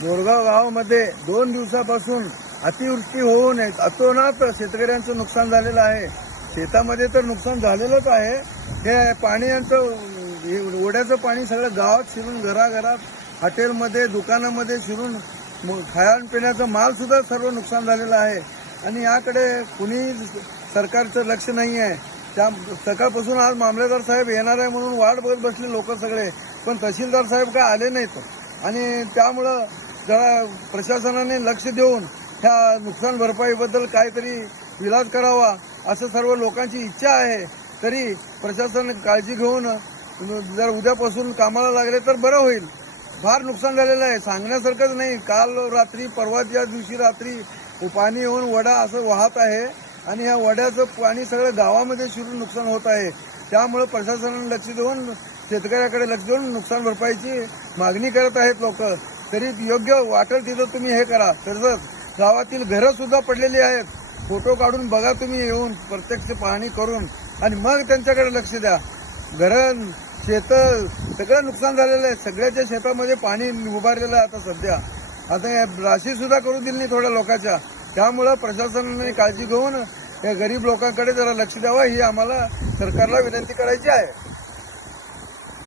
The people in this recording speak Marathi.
बोरगाव गावामध्ये 2 दिवसापासून अतिवृष्टी होऊन अतोनात शेतकऱ्यांचं नुकसान झालेलं आहे. शेतामध्ये तर नुकसान झालेलंच आहे. हे पाणी यांचं ओढ्याचं पाणी सगळं गावात शिरून घराघरात हॉटेलमध्ये दुकानामध्ये शिरून खाण्यापिण्याचं माल सुद्धा सर्व नुकसान झालेलं आहे. आणि याकडे कुणी सरकारचं लक्ष नाही आहे. त्या सकाळपासून आज मामलेदार साहेब येणार आहे म्हणून वाट बघत बसले लोक सगळे, पण तहसीलदार साहेब काय आले नाहीत. आणि त्यामुळं जरा प्रशासनाने लक्ष देऊन ह्या नुकसान भरपाईबद्दल काहीतरी विलास करावा असं सर्व लोकांची इच्छा आहे. तरी प्रशासन काळजी घेऊन जर उद्यापासून कामाला लागले तर बरं होईल. फार नुकसान झालेलं आहे, सांगण्यासारखंच नाही. काल रात्री परवाच्या दिवशी रात्री पाणी येऊन वडा असं वाहत आहे आणि या वड्याचं पाणी सगळं गावामध्ये शिरून नुकसान होत आहे. त्यामुळे प्रशासनाने लक्ष देऊन शेतकऱ्याकडे लक्ष देऊन नुकसान भरपाईची मागणी करत आहेत लोक. तरी योग्य वाटेल तिथं तुम्ही हे करा. तसंच गावातील घरं सुद्धा पडलेली आहेत. फोटो काढून बघा तुम्ही येऊन प्रत्यक्ष पाहणी करून आणि मग त्यांच्याकडे लक्ष द्या. घरं शेतं सगळं नुकसान झालेलं आहे. सगळ्याच्या शेतामध्ये पाणी उभारलेलं आहे आता सध्या. आता राशी सुद्धा करू दिली नाही थोड्या लोकांच्या. त्यामुळं प्रशासनाने काळजी घेऊन या गरीब लोकांकडे जरा लक्ष द्यावं ही आम्हाला सरकारला विनंती करायची आहे.